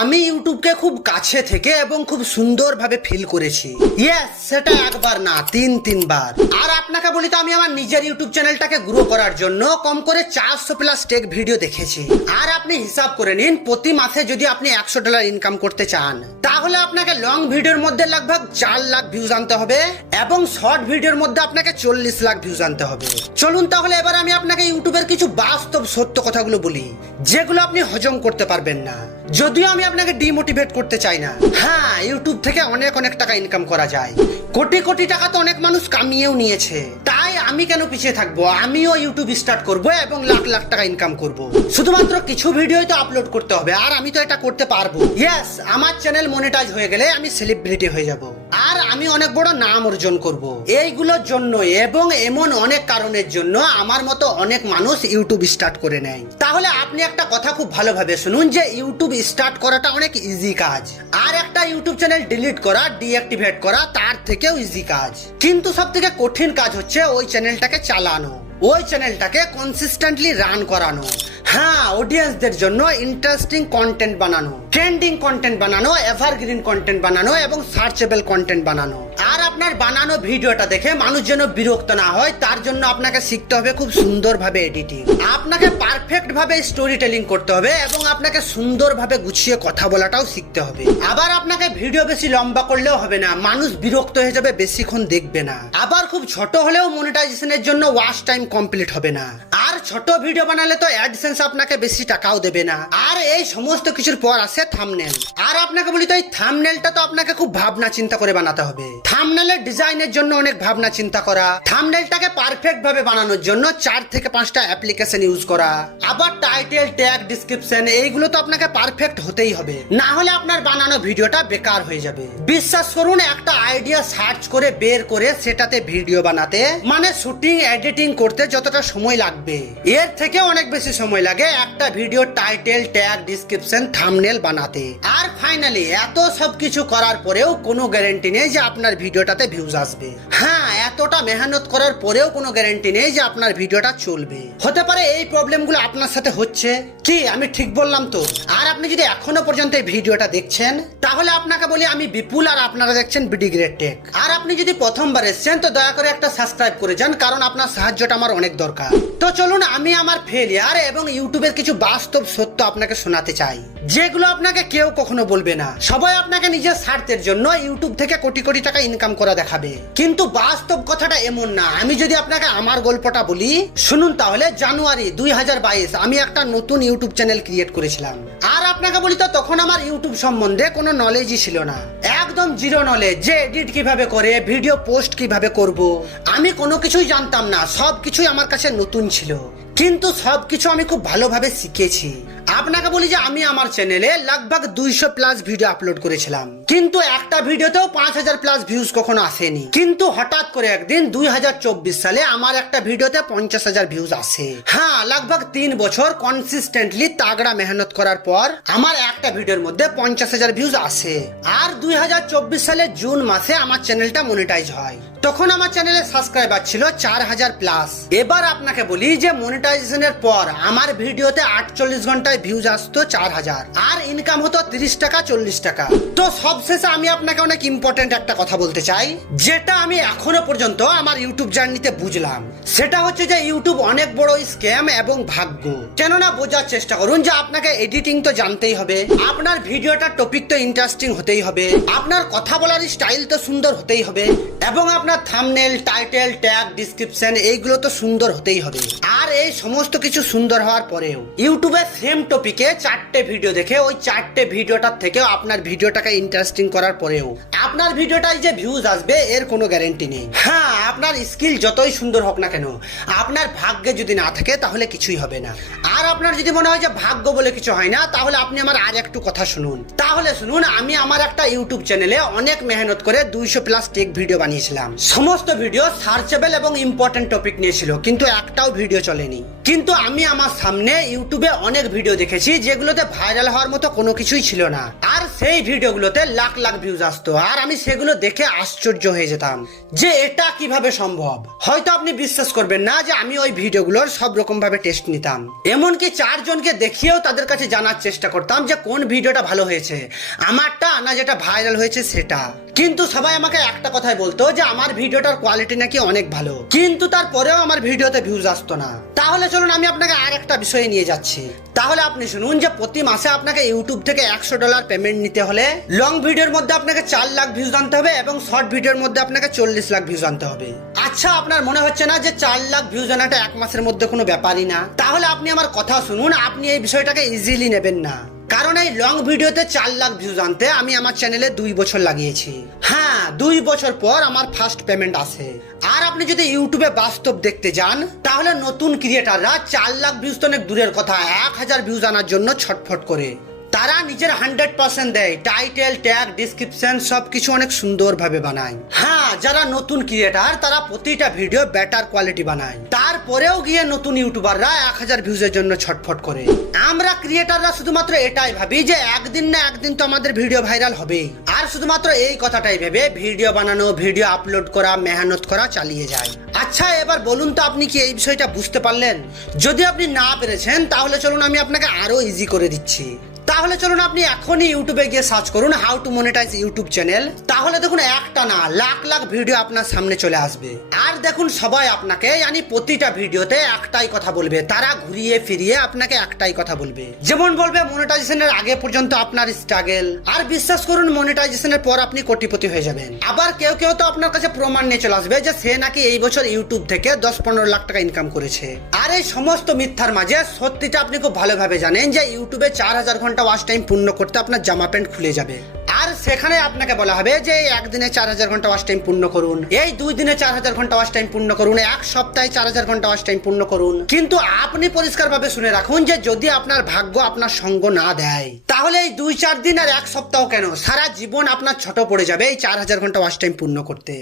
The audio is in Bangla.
আমি ইউটিউবকে খুব কাছে থেকে এবং খুব সুন্দরভাবে ফিল করেছি। ইয়েস, সেটা একবার না, তিনবার। আর আপনাকে বলি তো, আমি আমার নিজের ইউটিউব চ্যানেলটাকে গ্রো করার জন্য কম করে 400+ টেক ভিডিও দেখেছি। আর আপনি হিসাব করে নিন, প্রতি মাসে যদি আপনি $100 ইনকাম করতে চান, তাহলে আপনাকে লং ভিডিওর মধ্যে লগভগ 4 লাখ ভিউজ আনতে হবে এবং শর্ট ভিডিওর মধ্যে আপনাকে 40 লাখ ভিউজ আনতে হবে। চলুন তাহলে এবার আমি আপনাকে ইউটিউবের কিছু বাস্তব সত্য কথাগুলো বলি, যেগুলো আপনি হজম করতে পারবেন না। যদিও আমি আপনাকে ডিমোটিভেট করতে চাই না। হ্যাঁ, ইউটিউব থেকে অনেক টাকা ইনকাম করা যায়। কোটি টাকা তো অনেক মানুষ কামিয়েও নিয়েছে। তাই আমি কেন পিছিয়ে থাকবো? আমিও ইউটিউব স্টার্ট করব এবং লাখ টাকা ইনকাম করব। শুধুমাত্র কিছু ভিডিওই তো আপলোড করতে হবে, আর আমি তো এটা করতে পারবো। ইয়েস, আমার চ্যানেল মনিটাইজ হয়ে গেলে আমি সেলিব্রিটি হয়ে যাব আর আমি অনেক বড় নাম অর্জন করব। এইগুলোর জন্য এবং এমন অনেক কারণের জন্য আমার মতো অনেক মানুষ ইউটিউব স্টার্ট করে নেয়। তাহলে আপনি একটা কথা খুব ভালোভাবে শুনুন, যে ইউটিউব স্টার্ট করাটা অনেক ইজি কাজ, আর একটা ইউটিউব চ্যানেল ডিলিট করা, ডিঅ্যাক্টিভেট করা তার থেকেও ইজি কাজ। কিন্তু সব থেকে কঠিন কাজ হচ্ছে ওই চ্যানেলটাকে চালানো, ওই চ্যানেলটাকে কনসিস্টেন্টলি রান করানো। হ্যাঁ, অডিয়েন্সদের জন্য ইন্টারেস্টিং কন্টেন্ট বানানো, ট্রেন্ডিং কন্টেন্ট বানানো, এভারগ্রিন কন্টেন্ট বানানো এবং সার্চেবল কন্টেন্ট বানানো। আর আপনার বানানো ভিডিওটা দেখে মানুষ যেন বিরক্ত না হয়, তার জন্য আপনাকে শিখতে হবে খুব সুন্দরভাবে এডিটিং। আপনাকে পারফেক্ট ভাবে স্টোরি টেলিং করতে হবে এবং আপনাকে সুন্দরভাবে গুছিয়ে কথা বলাটাও শিখতে হবে। আবার আপনাকে ভিডিও বেশি লম্বা করলেও হবে না, মানুষ বিরক্ত হয়ে যাবে, বেশিক্ষণ দেখবে না। আবার খুব ছোট হলেও মনিটাইজেশনের জন্য ওয়াচ টাইম কমপ্লিট হবে না। আর ছোট ভিডিও বানালে তো অ্যাডসেন্স আপনাকে বেশি টাকাও দেবে না। আর এই সমস্ত কিছুর পর আসে থাম্বনেল। আর আপনাকে বলি তো, এই থাম্বনেলটা তো আপনাকে খুব ভাবনা চিন্তা করে বানাতে হবে। থাম্বনেলের ডিজাইনের জন্য অনেক ভাবনা চিন্তা করা, থাম্বনেলটাকে পারফেক্ট ভাবে বানানোর জন্য 4 থেকে 5টা অ্যাপ্লিকেশন ইউজ করা, আবার টাইটেল, ট্যাগ, ডেসক্রিপশন এইগুলো তো আপনাকে পারফেক্ট হতেই হবে, না হলে আপনার বানানো ভিডিওটা বেকার হয়ে যাবে। বিশ্বাস করুন, একটা আইডিয়া সার্চ করে বের করে সেটাতে ভিডিও বানাতে, মানে শুটিং এডিটিং করতে যতটা সময় লাগবে, এর থেকে অনেক বেশি সময় লাগে একটা video title, tag, description, thumbnail বানাতে। আর ফাইনালি এত সব কিছু করার পরেও কোনো গ্যারান্টি নেই যে আপনার ভিডিওটাতে ভিউজ আসবে। হ্যাঁ, এতটা মেহনত করার পরেও কোনো গ্যারান্টি নেই যে আপনার ভিডিওটা চলবে। হতে পারে এই প্রবলেমগুলো আপনার সাথে হচ্ছে। কি আমি ঠিক বললাম তো? আর আপনি যদি এখনো পর্যন্ত এই ভিডিওটা দেখছেন, তাহলে আপনাকে বলি আমি বিপুল, আর আপনারা দেখছেন বিডি গ্রেট টেক। আর আপনি যদি প্রথমবার এসেছেন, তো দয়া করে একটা সাবস্ক্রাইব করে যান, কারণ আপনার সাহায্যটা আমার অনেক দরকার। তো চলুন, আমি আমার ফেলিয়ার এবং ইউটিউবের কিছু বাস্তব সত্য আপনাকে শোনাতে চাই, যেগুলো আপনাকে কেউ কখনো বলবে না। সবাই আপনাকে নিজের স্বার্থের জন্য ইউটিউব থেকে কোটি টাকা ইনকাম করা দেখাবে, কিন্তু বাস্তব কথাটা এমন না। আমি যদি আপনাকে আমার গল্পটা বলি, শুনুন তাহলে। জানুয়ারি 2022 আমি একটা নতুন ইউটিউব চ্যানেল ক্রিয়েট করেছিলাম। আর আপনাকে বলি তো, তখন আমার ইউটিউব সম্বন্ধে কোনো নলেজই ছিল না, একদম জিরো নলেজ। যে এডিট কিভাবে করে, ভিডিও পোস্ট কিভাবে করব, আমি কোনো কিছুই জানতাম না। সবকিছুই আমার কাছে নতুন ছিল, কিন্তু সবকিছু আমি খুব ভালোভাবে শিখেছি। আপনাকে বলি যে আমি আমার চ্যানেলে লগভগ 200+ ভিডিও আপলোড করেছিলাম, কিন্তু একটা ভিডিওতেও 5000+ ভিউজ কখনো আসেনি। কিন্তু হঠাৎ করে একদিন 2024 সালে আমার একটা ভিডিওতে 50,000 ভিউজ আসে। হ্যাঁ, লগভগ 3 বছর কনসিস্টেন্টলি তাগড়া মেহনত করার পর আমার একটা ভিডিওর মধ্যে 50,000 ভিউজ আসে। আর 2024 সালের জুন মাসে আমার চ্যানেলটা মনিটাইজ হয়। তখন আমার চ্যানেলে সাবস্ক্রাইবার ছিল 4000+। এবার আপনাকে বলি যে মনিটাইজেশনের পর আমার ভিডিওতে 48 ঘন্টায় ভিউজ আসতো 4000, আর ইনকাম হতো 30 টাকা, 40 টাকা। তো সবশেষে আমি আপনাকে অনেক ইম্পর্টেন্ট একটা কথা বলতে চাই, যেটা আমি এখনো পর্যন্ত আমার ইউটিউব জার্নিতে বুঝলাম। সেটা হচ্ছে যে ইউটিউব অনেক বড় স্ক্যাম এবং ভাগ্য। কেননা বোঝার চেষ্টা করুন যে আপনাকে এডিটিং তো জানতেই হবে, আপনার ভিডিওটার টপিক তো ইন্টারেস্টিং হতেই হবে, আপনার কথা বলার স্টাইল তো সুন্দর হতেই হবে, এবং আপনার থাম্বনেল, টাইটেল, ট্যাগ, ডেসক্রিপশন এইগুলো তো সুন্দর হতেই হবে। আর এই সমস্ত কিছু সুন্দর হওয়ার পরেও ইউটিউবে সেম টপিকে 4টে ভিডিও দেখে ওই 4টে ভিডিওটার থেকেও আপনার ভিডিওটাকে ইন্টারেস্টিং করার পরেও আপনার ভিডিওটায় যে ভিউজ আসবে এর কোনো গ্যারান্টি নেই। হ্যাঁ, আপনার স্কিল যতই সুন্দর হোক না কেন, আপনার ভাগ্যে যদি না থাকে তাহলে কিছুই হবে না। আর আপনার যদি মনে হয় যে ভাগ্য বলে কিছু হয় না, তাহলে আপনি আমার আর একটু কথা শুনুন। তাহলে শুনুন, আমি আমার একটা ইউটিউব চ্যানেলে অনেক মেহনত করে 200+ টেক ভিডিও বানিয়েছিলাম। সমস্ত ভিডিও সার্চেবল এবং ইম্পর্টেন্ট টপিক নিয়েছিল, কিন্তু একটাও ভিডিও চলেনি। কিন্তু আমি আমার সামনে ইউটিউবে অনেক ভিডিও দেখেছি যেগুলোতে ভাইরাল হওয়ার মতো কোনো কিছুই ছিল না, আর সেই ভিডিওগুলোতে লাখ লাখ ভিউজ আসতো আর আমি সেগুলো দেখে আশ্চর্য হয়ে যেতাম যে এটা কিভাবে সম্ভব। হয়তো আপনি বিশ্বাস করবেন না যে আমি ওই ভিডিওগুলোর সব রকম ভাবে টেস্ট নিতাম, এমনকি 4 জনকে দেখিয়েও তাদের কাছে জানার চেষ্টা করতাম যে কোন ভিডিওটা ভালো হয়েছে, আমারটা না যেটা ভাইরাল হয়েছে সেটা। কিন্তু সবাই আমাকে একটা কথাই বলতো যে আমার ভিডিওটার কোয়ালিটি নাকি অনেক ভালো, কিন্তু তারপরেও আমার ভিডিওতে ভিউজ আসতো না। তাহলে চলুন আমি আপনাকে আর একটা বিষয়ে নিয়ে যাচ্ছি। তাহলে আপনি শুনুন যে প্রতি মাসে আপনাকে ইউটিউব থেকে $100 পেমেন্ট নিতে হলে লং ভিডিওর মধ্যে আপনাকে 4 লাখ ভিউজ আনতে হবে এবং শর্ট ভিডিওর মধ্যে আপনাকে 40 লাখ ভিউজ আনতে হবে। আচ্ছা, আপনার মনে হচ্ছে না যে 4 লাখ ভিউজ আনাটা 1 মাসের মধ্যে কোনো ব্যাপারই না? তাহলে আপনি আমার কথা শুনুন, আপনি এই বিষয়টাকে ইজিলি নেবেন না, কারণ এই লং ভিডিওতে 4 লাখ ভিউজ আনতে আমি আমার চ্যানেলে 2 বছর লাগিয়েছি। হ্যাঁ, 2 বছর পর আমার ফার্স্ট পেমেন্ট আসে। আর আপনি যদি ইউটিউবে বাস্তব দেখতে যান তাহলে নতুন ক্রিয়েটাররা 4 লাখ ভিউজ তো অনেক দূরের কথা, 1000 ভিউজ আনার জন্য ছটফট করে। তারা নিজের 100% দেয়, টাইটেল, ট্যাগ, ডিসক্রিপশন সবকিছু অনেক সুন্দর ভাবে বানায়। হ্যাঁ, যারা নতুন ক্রিয়েটার তারা প্রতিটা ভিডিও বেটার কোয়ালিটি বানায়, তারপরেও গিয়ে নতুন ইউটিউবাররা 1000 ভিউজের জন্য ছটফট করে। আমরা ক্রিয়েটাররা শুধুমাত্র এটাই ভাবি যে একদিন না একদিন তো আমাদের ভিডিও ভাইরাল হবেই, আর শুধুমাত্র এই কথাটাই ভেবে ভিডিও বানানো, ভিডিও আপলোড করা, মেহনত করা চালিয়ে যায়। আচ্ছা, এবার বলুন তো আপনি কি এই বিষয়টা বুঝতে পারলেন? যদি আপনি না পেরেছেন তাহলে চলুন আমি আপনাকে আরো ইজি করে দিচ্ছি। তাহলে চলুন আপনি এখনই ইউটিউবে গিয়ে সার্চ করুন how to monetize YouTube channel. তাহলে দেখুন একটা না লাখ লাখ ভিডিও আপনার সামনে চলে আসবে। আর দেখুন সবাই আপনাকে প্রতিটা ভিডিওতে একটাই কথা বলবে, তারা ঘুরিয়ে ফিরিয়ে আপনাকে একটাই কথা বলবে। যেমন বলবে মনিটাইজেশনের আগে পর্যন্ত আপনার স্ট্রাগল, আর বিশ্বাস করুন মনিটাইজেশনের পর আপনি কোটিপতি হয়ে যাবেন। আবার কেউ কেউ তো আপনার কাছে প্রমাণ নিয়ে চলে আসবে যে সে নাকি এই বছর ইউটিউব থেকে 10-15 লাখ টাকা ইনকাম করেছে। আর এই সমস্ত মিথ্যার মাঝে সত্যিটা আপনি খুব ভালোভাবে জানেন যে ইউটিউবে 4000 ঘন্টা ওয়াচ টাইম পূর্ণ করতে আপনার জামা প্যান্ট খুলে যাবে। আর সেখানে আপনাকে বলা হবে যে একদিনে 4000 ঘন্টা ওয়াচ টাইম পূর্ণ করুন, এই 2 দিনে 4000 ঘন্টা ওয়াচ টাইম পূর্ণ করুন, 1 সপ্তাহে 4000 ঘন্টা ওয়াচ টাইম পূর্ণ করুন। কিন্তু আপনি পরিষ্কারভাবে শুনে রাখুন যে যদি আপনার ভাগ্য আপনার সঙ্গ না দেয় তাহলে এই 2-4 দিন আর 1 সপ্তাহ কেন, সারা জীবন আপনার ছোট পড়ে যাবে এই 4000 ঘন্টা ওয়াচ টাইম পূর্ণ করতে।